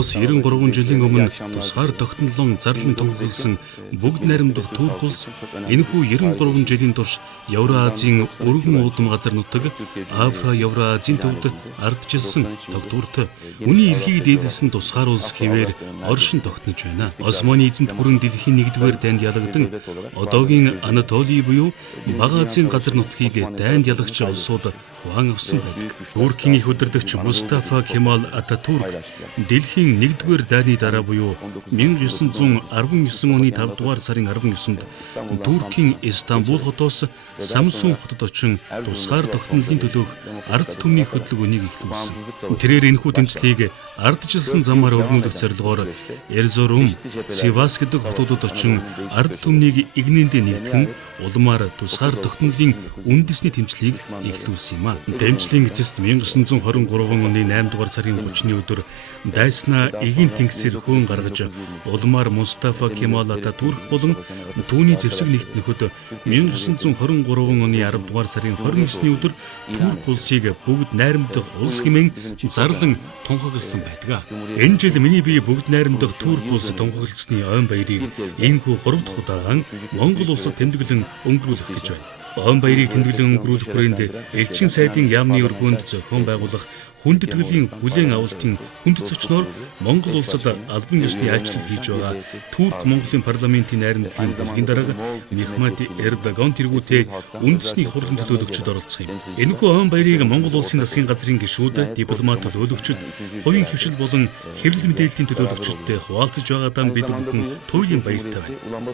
улс 93 жилийн өмнө тусгаар тогтнолон зарлан тунхагласан бүгд найрамдах Турк улс энэхүү 93 жилийн турш Евразийн өргөн уудам газар нутаг Евразийн төвд ардчилсан тогтвортой үний эрхийг дээдэлсэн тусгаар улс хэвээр оршин тогтнож байна. Османы эзэнт бүрэн дэлхийн 1-р дайнд ялагдан одоогийн Анатоли буюу Бага Азийн газар нутгийг дайнд ялагч улсууд хуан авсан байдаг. Туркийн их удирдагч Мустафа Кемал Ататүрк дэлхийн 1-р дайны дараа буюу 1919 оны 5-р сарын 19-нд Туркийн Истанбул хотоос Самсун хотод очин тусгаар тогтнолын төлөөх ард түмний хөдөлгөөнийг эхлүүлсэн. Тэрээр энэхүү тэмцлийг ардчилсан замаар өргөнүүлэх зорилгоор Эрзурум, Сивас гэдэг хотуудад очин ард түмнийг игнэнд нэгтгэн улмаар тусгаар тогтнолын үндэсний тэмцлийг эхлүүлсэн юм а. Тэмцлийн эцэст 1923 оны 8-р сарын 30-ны өдөр дайснаа эгийн тэнгисээр хөөн гаргаж улмаар Мустафа Кемал Ататүрк болон түүний зэвсэг нэгт нөхөд 1923 оны 10-р сарын 29-ны өдөр Турк улсыг бүгд найрамдах улс хэмээн зарлан тунхагласан байдаг. Энэ жил миний бие бүгд найрамдах Турк улс тунхагласны ойн баярыг энэхүү 3 дахь удаахан Монгол улсад тэмдэглэн өнгөрүүлэх гэж байна. Он баярыг тэмдэглэн өнгөрүүлэх хүрээнд элчин сайдын яамны өргөөнд зохион байгуулах хүндэтгэлийн бүлээн авалтын хүнд зочноор Монгол улсад албан ёсны айлчлал хийж байгаа Турк Монголын парламентын найрамдлын залгийн дарга Мехмед Эрдоган тэргүүтээ үндэсний хурлын төлөөлөгчд оролцох юм. Энэхүү он баярыг Монгол улсын засгийн газрын гишүүд, дипломат төлөөлөгчд, хувийн хвшил болон хэвлэл мэдээллийн төлөөлөгчдтэй хуваалцаж байгаадаа бид бүхэн туйлын баяртай байна.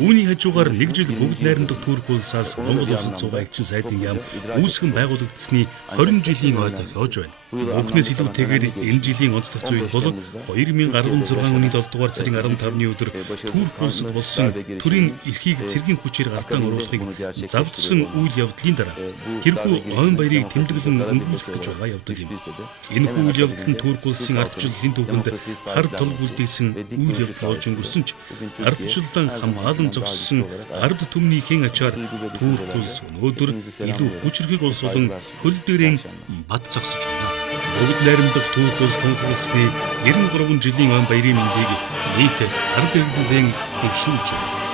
Үүний хажуугаар нэг жил бүгд найрамдах Турк улсаас Монгол улсад суугаа элчин сайдын яам үүсгэн байгуулагдсны 20 жилийн ой тохиож байна. Бүхнээс илүүтэйгээр энэ жилийн онцлог зүйл бол 2016 оны 7-р сарын 15-ны өдөр Турк улсад болсон төрийн эрхийг цэргийн хүчээр гартаан оруулахыг завдсан үйл явдлын дараа тэрхүү ойн баярыг тэмдэглэн өнгөрүүлэх гэж байгаа явдал юм. Энэхүү үйл явдал нь Турк улсын ардчлалын төвөнд хар тол бүлдээсэн үйл явдал болж өнгөрсөн ч ардчлалаа хамгаалан зогссон ард түмнийхэн ачаар Турк улс өнөөдөр илүү хүчрхэг улс болон хөл дээрээ бат зогсож байна. Бүгд найрамдах Турк улс тунхагласны 93 жилийн он баярын мэндийг нийт ард иргэдийн дэвшүүлж байна.